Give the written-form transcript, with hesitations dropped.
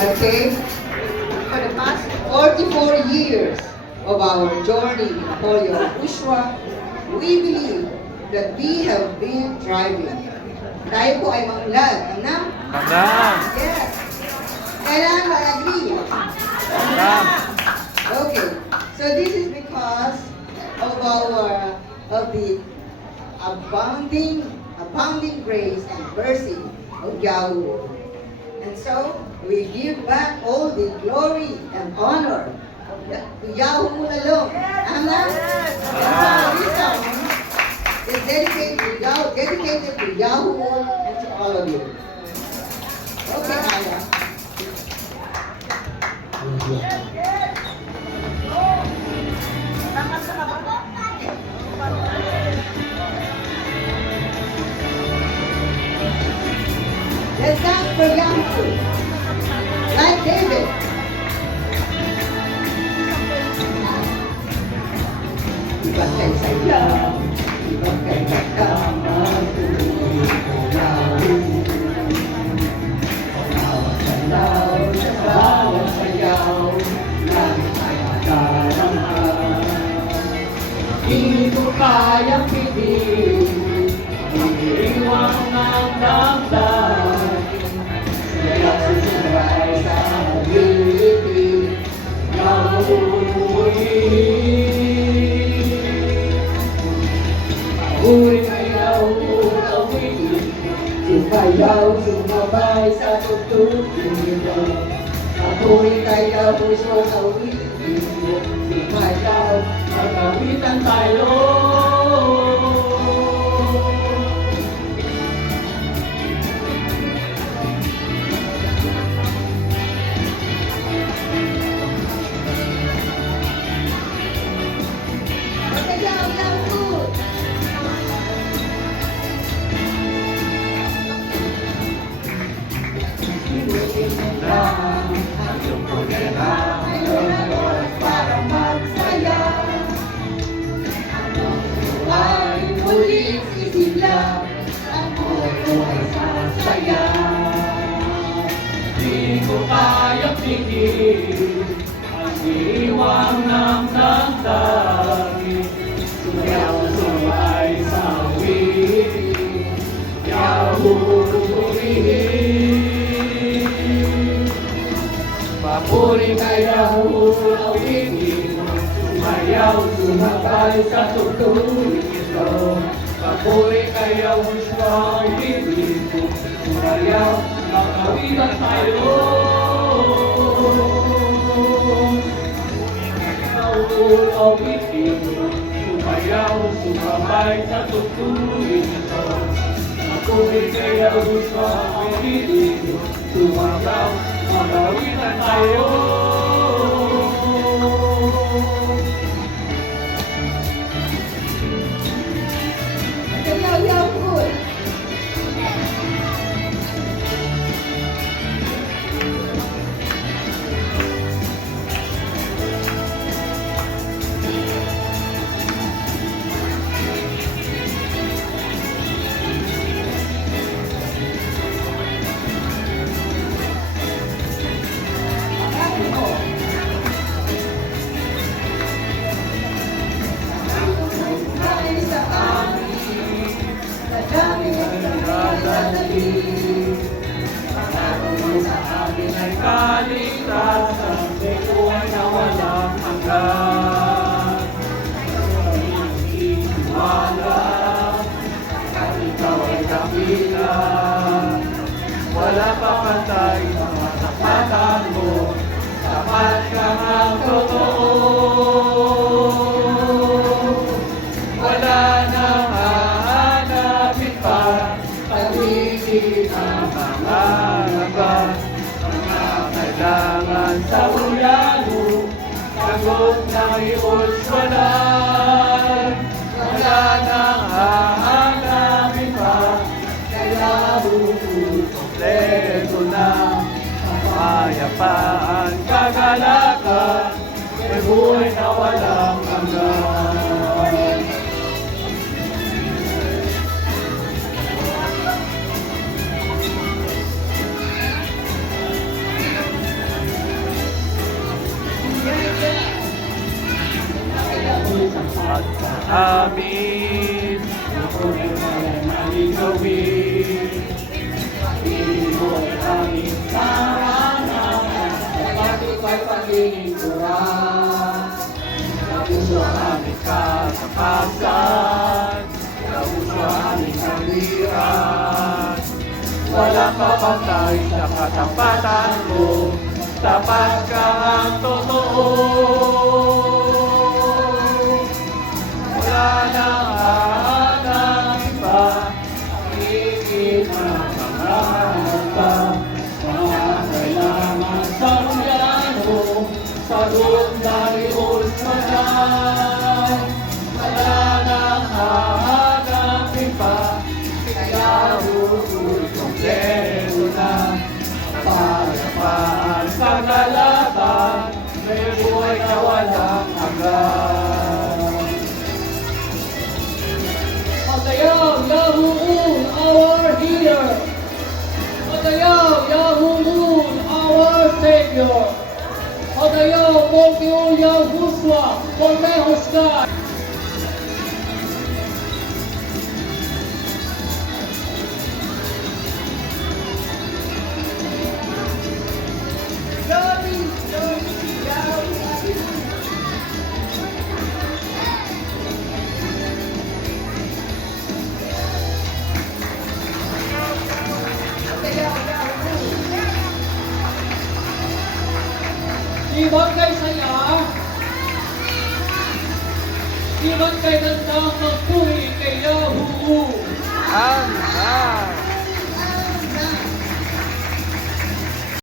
Okay? For the past 44 years of our journey in Polio Bushwa, we believe that we have been thriving. Tayo po ay maunlad. Manam? Manam! Yes. Kailan mag-agree? Manam! Okay. So this is because of the abounding grace and mercy of Yahweh. And so, we give back all the glory and honor to Yahweh alone. Amen? This song is dedicated to Yahweh and to all of you. Okay, Aya. Let's dance for Yahweh, like David. Ibangkay saya, ibangkay kasama, tuloy ko Yahweh. Bawat salaw sa bawat sayaw, langit ay madarama. Hindi ko kayang piliin, iniiwan ng damdamin. Kaya susubay sa awitin, Yahweh. Puri kayaw awitin, sumayaw, sumabay sa tutukin nito. Puri kayaw awitin, sumayaw, magawitan tayo. Di ko kayang pigil ang iwang ng damdamin. Sumayaw sumay sa awitin, Yahweh. Papuri kay Yahweh awitin, sumayaw sumabay sa tutuin ito. Papuri kay Yahweh awitin, sumayaw magawitan tayo. Yahweh awitin, sumayaw sumabay sa tutuin ito. Papuri kay Yahweh awitin, sumayaw magawitan tayo. Kaligtasan, ito'y na walang hanggan. Iwala, at ikaw ay dakila. Wala pa pantay sa matapatan mo, tapat ka ng totoo. Wala nang hahanapin pa, pag-ibig ang mga laban. Kailangan sa uyalo, sagot ng iuswalan. Wala nang hahanapin pa, kaya kompleto na ang kapayapaan, kagalakan, may buhay na walang hanggan. amin. Tukunin mo ang aming gawin. Pili mo ang aming tahanan. Dapat ikaw'y paglilingkuran. Nauso ang aming katakasan. Nauso ang aming kawiran. Walang kapantay sa katapatan mo. Tapat ka ang totoo. Wala nang hahanap pa. Higit na pangangamba. Mga kailangan sa gobyerno. Sagot dahil usmanan. Wala nang hahanapin pa. Kaya huwag kompleto na. Pagpapaan sa kalaban, may buhay na walang hanggan. Patayaw Yahuun, our healer. Patayaw Yahuun, our Savior. Patayaw Panginoon Yahushua, Cornejos God. Glory, glory, Yahweh. Ibangkay saya. Ibangkay ng tamang puri kay Yahuun. Amen.